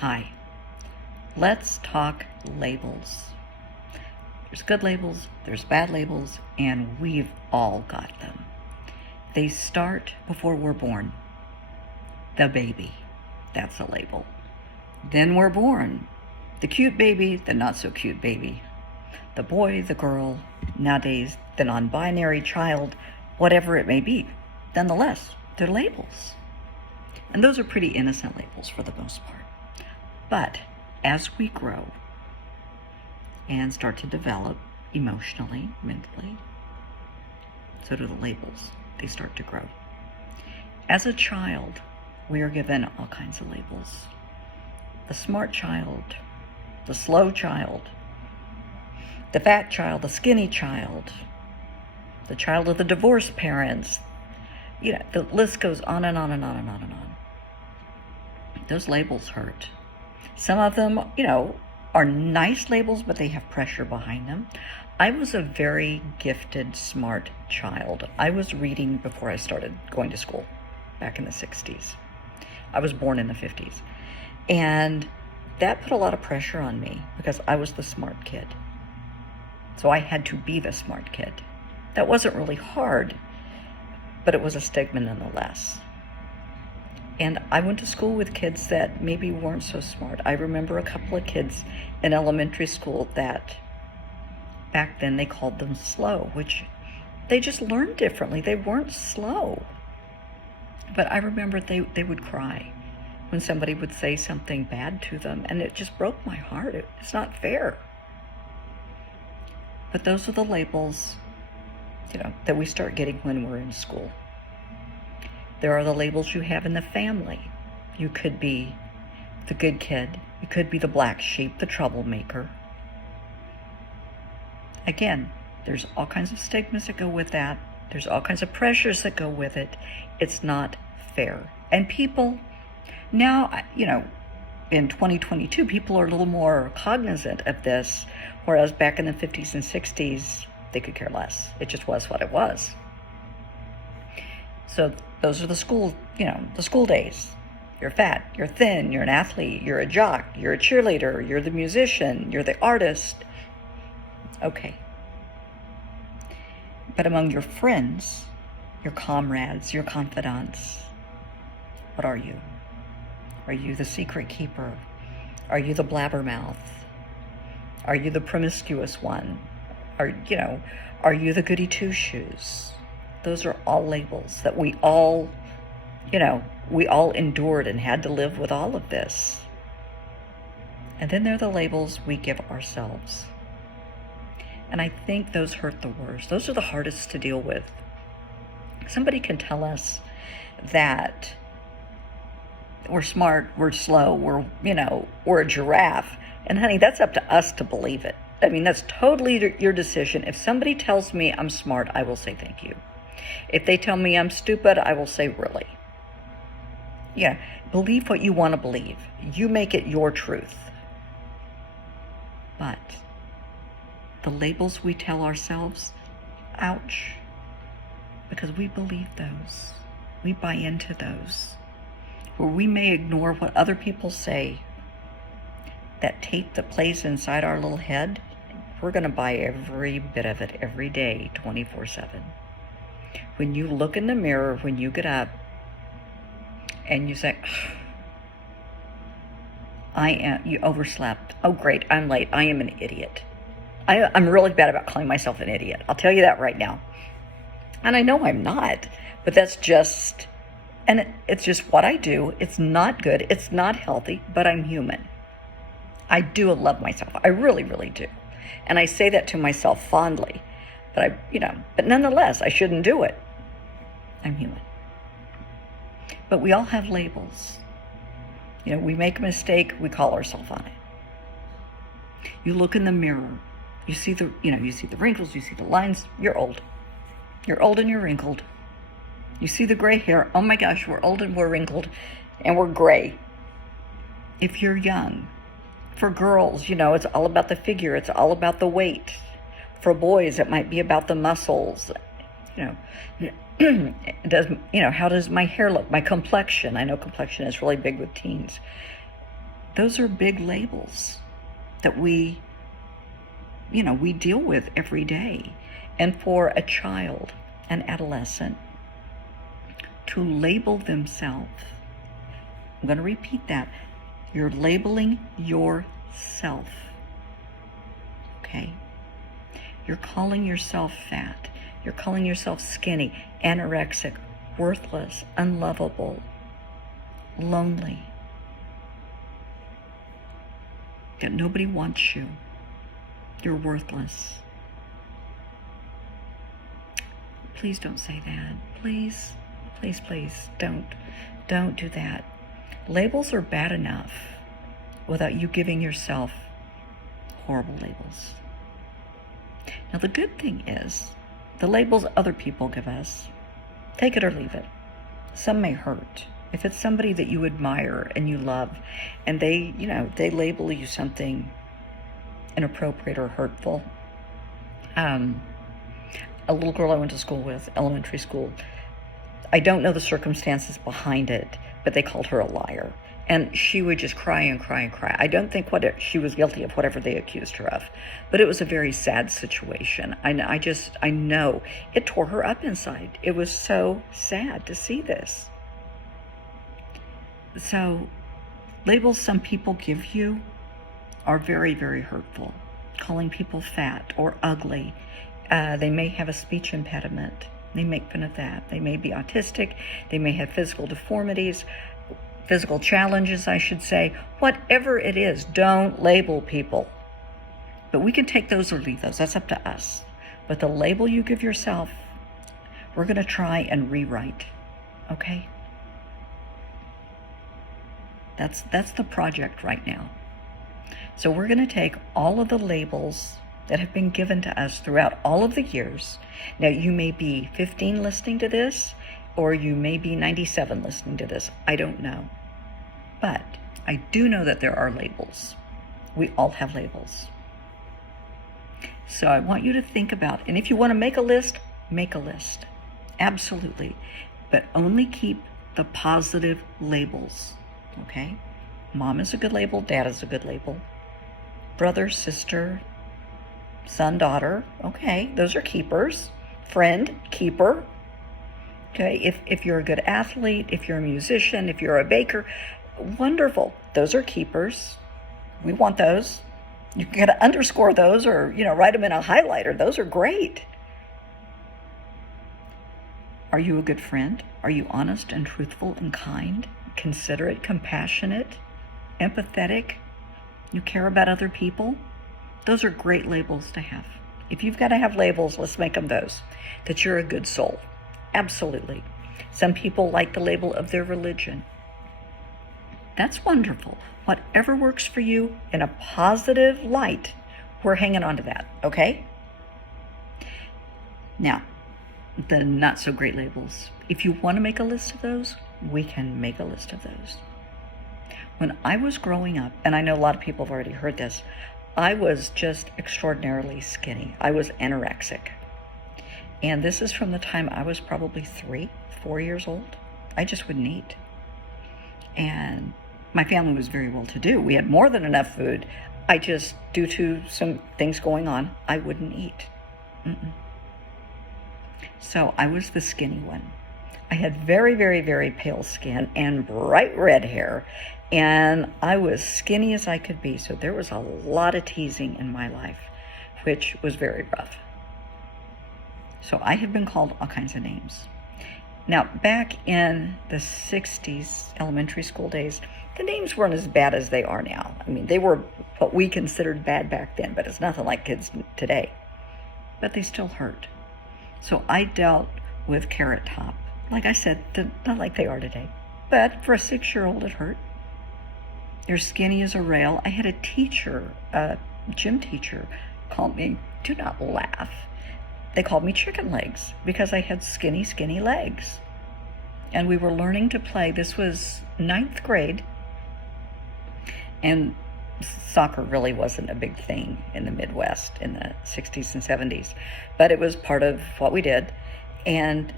Hi, let's talk labels. There's good labels, there's bad labels, and we've all got them. They start before we're born. The baby, that's a label. Then we're born. The cute baby, the not so cute baby. The boy, the girl, nowadays, the non-binary child, whatever it may be. Nonetheless, they're labels. And those are pretty innocent labels for the most part. But as we grow and start to develop emotionally, mentally, so do the labels. They start to grow. As a child, we are given all kinds of labels. The smart child, the slow child, the fat child, the skinny child, the child of the divorced parents. The list goes on and on and on and on and on. Those labels hurt. Some of them, are nice labels, but they have pressure behind them. I was a very gifted, smart child. I was reading before I started going to school back in the 60s. I was born in the 50s. And that put a lot of pressure on me because I was the smart kid. So I had to be the smart kid. That wasn't really hard, but it was a stigma nonetheless. And I went to school with kids that maybe weren't so smart. I remember a couple of kids in elementary school that back then they called them slow, which they just learned differently. They weren't slow. But I remember they would cry when somebody would say something bad to them, and it just broke my heart. It's not fair. But those are the labels, that we start getting when we're in school. There are the labels you have in the family. You could be the good kid. You could be the black sheep, the troublemaker. Again, there's all kinds of stigmas that go with that. There's all kinds of pressures that go with it. It's not fair. And people now, in 2022, people are a little more cognizant of this, whereas back in the 50s and 60s, they could care less. It just was what it was. So those are the school days. You're fat, you're thin, you're an athlete, you're a jock, you're a cheerleader, you're the musician, you're the artist. Okay. But among your friends, your comrades, your confidants, what are you? Are you the secret keeper? Are you the blabbermouth? Are you the promiscuous one? Are you the goody two-shoes? Those are all labels that we all endured and had to live with all of this. And then there are the labels we give ourselves. And I think those hurt the worst. Those are the hardest to deal with. Somebody can tell us that we're smart, we're slow, we're a giraffe. And honey, that's up to us to believe it. I mean, that's totally your decision. If somebody tells me I'm smart, I will say thank you. If they tell me I'm stupid, I will say really. Yeah, believe what you want to believe. You make it your truth. But the labels we tell ourselves, ouch, because we believe those. We buy into those. Where we may ignore what other people say, that tape that plays inside our little head, we're going to buy every bit of it every day, 24/7. When you look in the mirror, when you get up, and you say, you overslept. Oh, great, I'm late. I am an idiot. I'm really bad about calling myself an idiot. I'll tell you that right now. And I know I'm not, but that's just, it's just what I do. It's not good. It's not healthy, but I'm human. I do love myself. I really, really do. And I say that to myself fondly. But but nonetheless, I shouldn't do it. I'm human. But we all have labels. We make a mistake, we call ourselves on it. You look in the mirror, you see the wrinkles, you see the lines, you're old. You're old and you're wrinkled. You see the gray hair, oh my gosh, we're old and we're wrinkled and we're gray. If you're young, for girls, it's all about the figure, it's all about the weight. For boys, it might be about the muscles. How does my hair look? My complexion. I know complexion is really big with teens. Those are big labels that we deal with every day. And for a child, an adolescent, to label themselves, I'm going to repeat that. You're labeling yourself. Okay? You're calling yourself fat. You're calling yourself skinny, anorexic, worthless, unlovable, lonely. That nobody wants you. You're worthless. Please don't say that. Please, please, please don't do that. Labels are bad enough without you giving yourself horrible labels. Now the good thing is, the labels other people give us, take it or leave it. Some may hurt. If it's somebody that you admire and you love, and they label you something inappropriate or hurtful. A little girl I went to school with, elementary school, I don't know the circumstances behind it, but they called her a liar. And she would just cry and cry and cry. I don't think she was guilty of whatever they accused her of, but it was a very sad situation. I know it tore her up inside. It was so sad to see this. So labels some people give you are very, very hurtful. Calling people fat or ugly. They may have a speech impediment. They make fun of that. They may be autistic. They may have physical deformities, physical challenges, I should say. Whatever it is, don't label people. But we can take those or leave those. That's up to us. But the label you give yourself, we're going to try and rewrite. Okay? That's the project right now. So we're going to take all of the labels that have been given to us throughout all of the years. Now, you may be 15 listening to this, or you may be 97 listening to this. I don't know. But I do know that there are labels. We all have labels. So I want you to think about, and if you want to make a list, make a list. Absolutely. But only keep the positive labels. Okay? Mom is a good label. Dad is a good label. Brother, sister, son, daughter. Okay, those are keepers. Friend, keeper. Okay, if you're a good athlete, if you're a musician, if you're a baker, wonderful. Those are keepers. We want those. You got to underscore those or, write them in a highlighter. Those are great. Are you a good friend? Are you honest and truthful and kind, considerate, compassionate, empathetic? You care about other people? Those are great labels to have. If you've got to have labels, let's make them those. That you're a good soul. Absolutely. Some people like the label of their religion. That's wonderful. Whatever works for you in a positive light, we're hanging on to that, okay? Now, the not so great labels. If you want to make a list of those, we can make a list of those. When I was growing up, and I know a lot of people have already heard this, I was just extraordinarily skinny. I was anorexic. And this is from the time I was probably 3, 4 years old. I just wouldn't eat. And my family was very well to do. We had more than enough food. I just, due to some things going on, I wouldn't eat. So I was the skinny one. I had very, very, very pale skin and bright red hair. And I was skinny as I could be. So there was a lot of teasing in my life, which was very rough. So I have been called all kinds of names. Now, back in the 60s, elementary school days, the names weren't as bad as they are now. I mean, they were what we considered bad back then, but it's nothing like kids today. But they still hurt. So I dealt with Carrot Top. Like I said, not like they are today. But for a 6-year-old, it hurt. You're skinny as a rail. I had a teacher, a gym teacher, call me, do not laugh. They called me chicken legs because I had skinny, skinny legs. And we were learning to play. This was 9th grade. And soccer really wasn't a big thing in the Midwest in the 60s and 70s. But it was part of what we did. And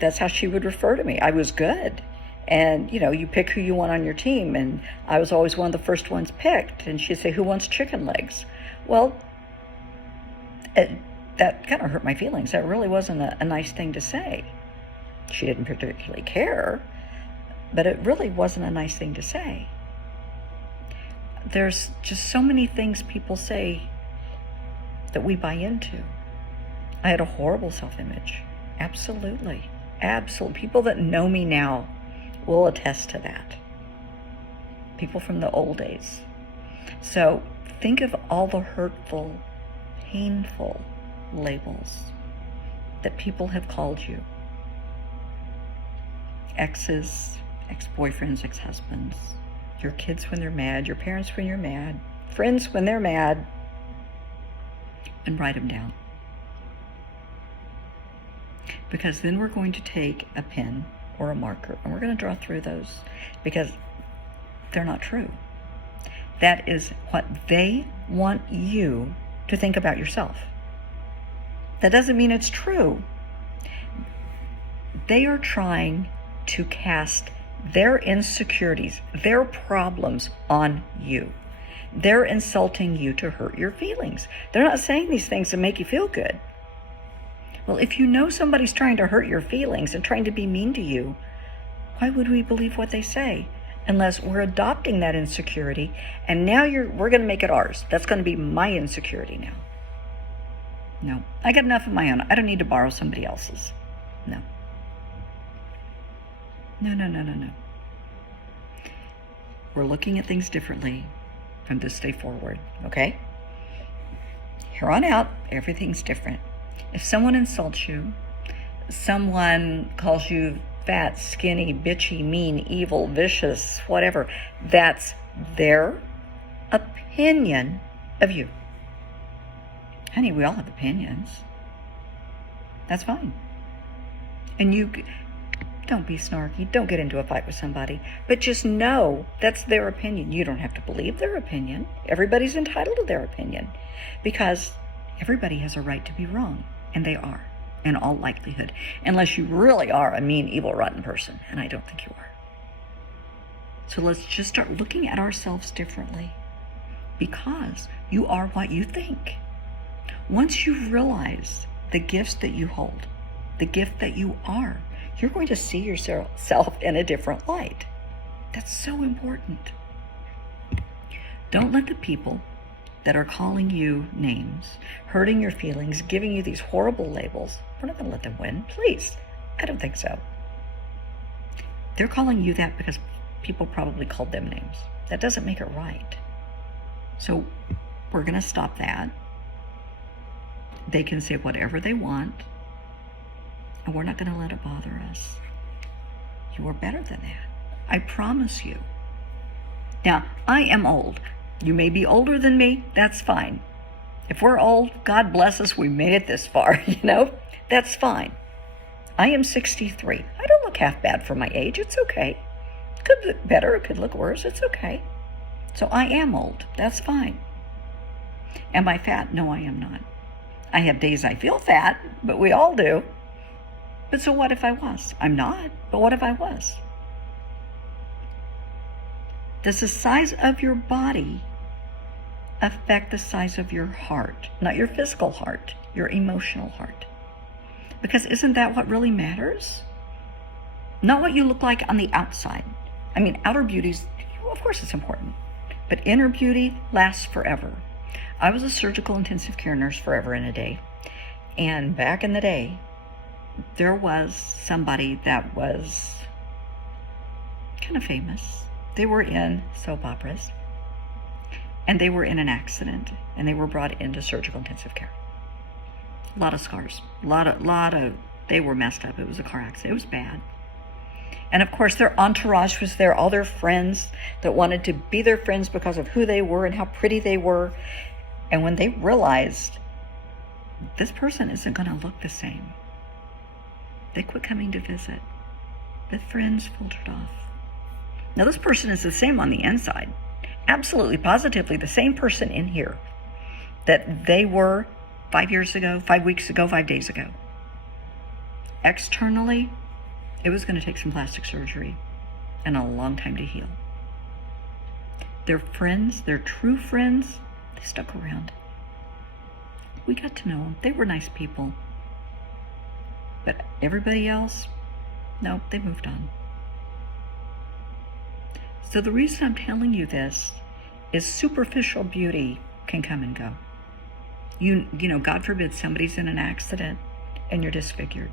that's how she would refer to me. I was good. And, you pick who you want on your team. And I was always one of the first ones picked. And she'd say, who wants chicken legs? Well, that kind of hurt my feelings. That really wasn't a nice thing to say. She didn't particularly care, but it really wasn't a nice thing to say. There's just so many things people say that we buy into. I had a horrible self-image. Absolutely. Absolutely. People that know me now will attest to that. People from the old days. So think of all the hurtful, painful labels that people have called you. Exes, ex-boyfriends, ex-husbands, your kids when they're mad, your parents when you're mad, friends when they're mad, and write them down. Because then we're going to take a pen or a marker and we're going to draw through those because they're not true. That is what they want you to think about yourself. That doesn't mean it's true. They are trying to cast their insecurities, their problems on you. They're insulting you to hurt your feelings. They're not saying these things to make you feel good. Well, if you know somebody's trying to hurt your feelings and trying to be mean to you, why would we believe what they say? Unless we're adopting that insecurity, and now we're going to make it ours. That's going to be my insecurity now. No, I got enough of my own. I don't need to borrow somebody else's. No. No. We're looking at things differently from this day forward, okay? Here on out, everything's different. If someone insults you, someone calls you fat, skinny, bitchy, mean, evil, vicious, whatever, that's their opinion of you. Honey, we all have opinions. That's fine. And you don't be snarky. Don't get into a fight with somebody. But just know that's their opinion. You don't have to believe their opinion. Everybody's entitled to their opinion. Because everybody has a right to be wrong. And they are, in all likelihood. Unless you really are a mean, evil, rotten person. And I don't think you are. So let's just start looking at ourselves differently. Because you are what you think. Once you realize the gifts that you hold, the gift that you are, you're going to see yourself in a different light. That's so important. Don't let the people that are calling you names, hurting your feelings, giving you these horrible labels, we're not going to let them win. Please. I don't think so. They're calling you that because people probably called them names. That doesn't make it right. So we're going to stop that. They can say whatever they want, and we're not going to let it bother us. You are better than that. I promise you. Now, I am old. You may be older than me. That's fine. If we're old, God bless us, we made it this far, That's fine. I am 63. I don't look half bad for my age. It's okay. It could look better. It could look worse. It's okay. So I am old. That's fine. Am I fat? No, I am not. I have days I feel fat, but we all do. But so what if I was? I'm not, but what if I was? Does the size of your body affect the size of your heart? Not your physical heart, your emotional heart. Because isn't that what really matters? Not what you look like on the outside. I mean, outer beauty's, of course it's important, but inner beauty lasts forever. I was a surgical intensive care nurse forever and a day. And back in the day, there was somebody that was kind of famous. They were in soap operas. And they were in an accident. And they were brought into surgical intensive care. A lot of scars. A lot of, they were messed up. It was a car accident. It was bad. And of course, their entourage was there. All their friends that wanted to be their friends because of who they were and how pretty they were. And when they realized this person isn't going to look the same, they quit coming to visit. The friends filtered off. Now this person is the same on the inside. Absolutely, positively the same person in here that they were 5 years ago, 5 weeks ago, 5 days ago. Externally, it was going to take some plastic surgery. and a long time to heal. Their friends, their true friends, they stuck around. We got to know them. They were nice people. But everybody else, no, they moved on. So the reason I'm telling you this is superficial beauty can come and go. You know, God forbid somebody's in an accident and you're disfigured.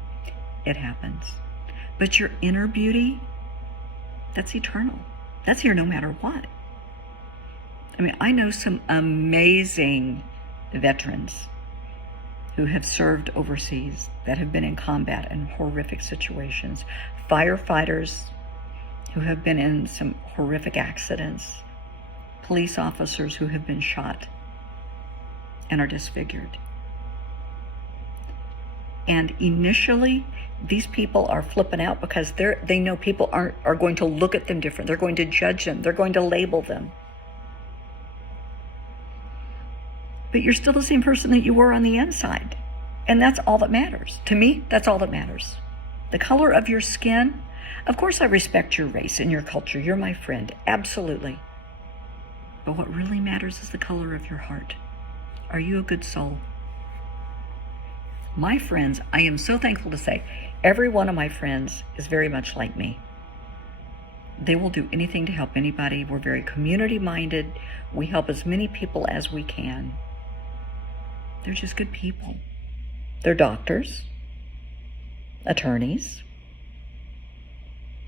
It happens. But your inner beauty, that's eternal. That's here no matter what. I mean, I know some amazing veterans who have served overseas, that have been in combat in horrific situations, firefighters who have been in some horrific accidents, police officers who have been shot and are disfigured. And initially, these people are flipping out because they know people are going to look at them different. They're going to judge them. They're going to label them. But you're still the same person that you were on the inside. And that's all that matters. To me, that's all that matters. The color of your skin, of course I respect your race and your culture. You're my friend, absolutely. But what really matters is the color of your heart. Are you a good soul? My friends, I am so thankful to say, every one of my friends is very much like me. They will do anything to help anybody. We're very community-minded. We help as many people as we can. They're just good people. They're doctors, attorneys,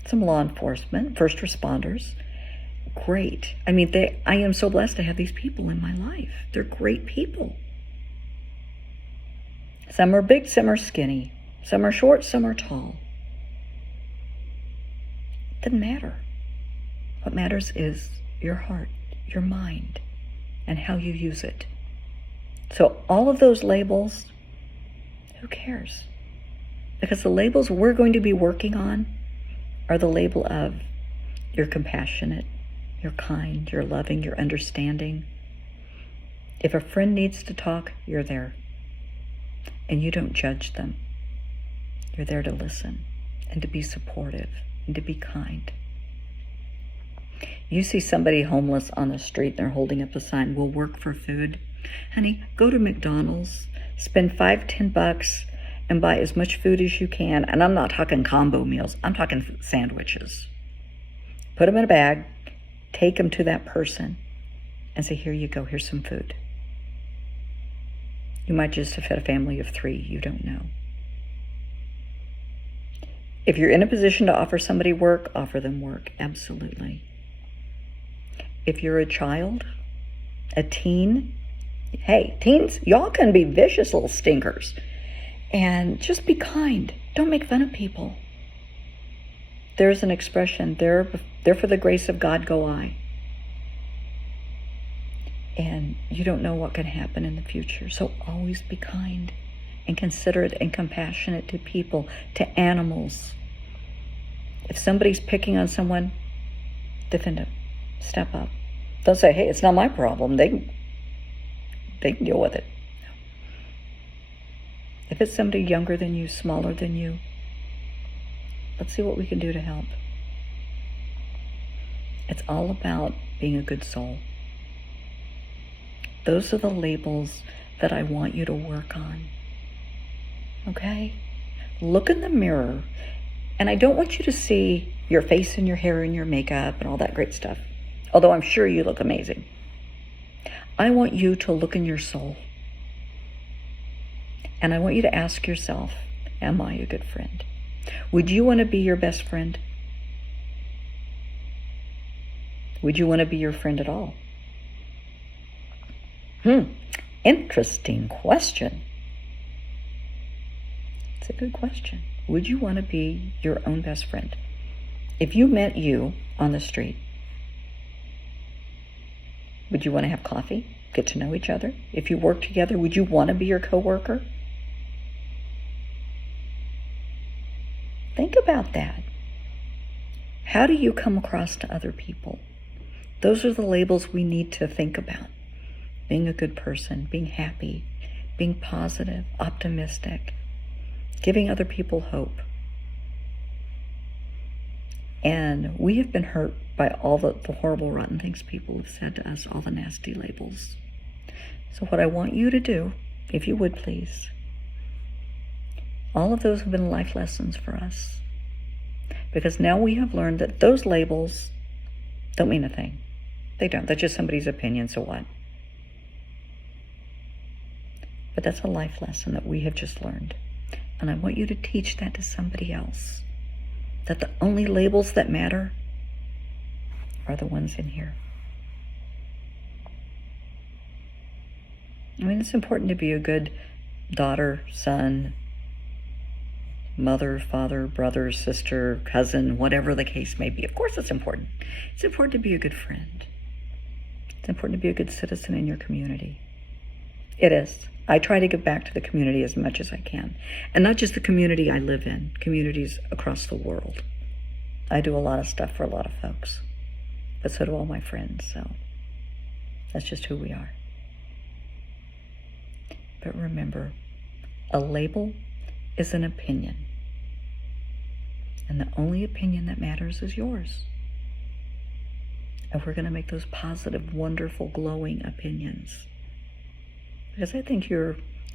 some law enforcement, first responders. Great. I mean, I am so blessed to have these people in my life. They're great people. Some are big, some are skinny. Some are short, some are tall. Doesn't matter. What matters is your heart, your mind, and how you use it. So all of those labels, who cares? Because the labels we're going to be working on are the label of you're compassionate, you're kind, you're loving, you're understanding. If a friend needs to talk, you're there. And you don't judge them. You're there to listen and to be supportive and to be kind. You see somebody homeless on the street and they're holding up a sign, "We'll work for food." Honey, go to McDonald's, spend $5-10 and buy as much food as you can. And I'm not talking combo meals. I'm talking sandwiches. Put them in a bag, take them to that person and say, "Here you go, here's some food." You might just have fed a family of 3, you don't know. If you're in a position to offer somebody work, offer them work, absolutely. If you're a child, a teen, hey, teens, y'all can be vicious little stinkers. And just be kind. Don't make fun of people. There's an expression, there for the grace of God go I. And you don't know what can happen in the future. So always be kind and considerate and compassionate to people, to animals. If somebody's picking on someone, defend them. Step up. Don't say, "Hey, it's not my problem. They can deal with it." If it's somebody younger than you, smaller than you, let's see what we can do to help. It's all about being a good soul. Those are the labels that I want you to work on. Okay? Look in the mirror. And I don't want you to see your face and your hair and your makeup and all that great stuff. Although I'm sure you look amazing. I want you to look in your soul. And I want you to ask yourself, am I a good friend? Would you want to be your best friend? Would you want to be your friend at all? Interesting question. It's a good question. Would you want to be your own best friend? If you met you on the street, would you want to have coffee? Get to know each other? If you work together, would you want to be your coworker? Think about that. How do you come across to other people? Those are the labels we need to think about. Being a good person, being happy, being positive, optimistic, giving other people hope. And we have been hurt by all the horrible, rotten things people have said to us, all the nasty labels. So what I want you to do, if you would please, all of those have been life lessons for us. Because now we have learned that those labels don't mean a thing. They don't. They're just somebody's opinion, so what? But that's a life lesson that we have just learned. And I want you to teach that to somebody else. That the only labels that matter are the ones in here. I mean, it's important to be a good daughter, son, mother, father, brother, sister, cousin, whatever the case may be. Of course it's important. It's important to be a good friend. It's important to be a good citizen in your community. It is. I try to give back to the community as much as I can. And not just the community I live in, communities across the world. I do a lot of stuff for a lot of folks. But so do all my friends, so that's just who we are. But remember, a label is an opinion. And the only opinion that matters is yours. And we're going to make those positive, wonderful, glowing opinions. Because I think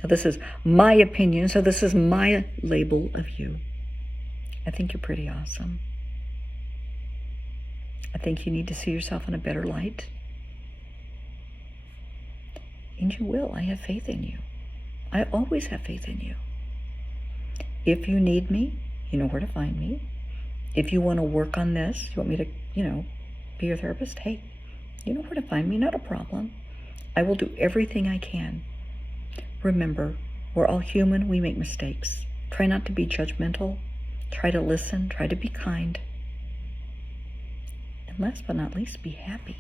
this is my opinion, so this is my label of you. I think you're pretty awesome. I think you need to see yourself in a better light. And you will. I have faith in you. I always have faith in you. If you need me, you know where to find me. If you want to work on this, you want me to, be your therapist, hey, you know where to find me, not a problem. I will do everything I can. Remember, we're all human, we make mistakes. Try not to be judgmental. Try to listen, try to be kind. And last but not least, be happy.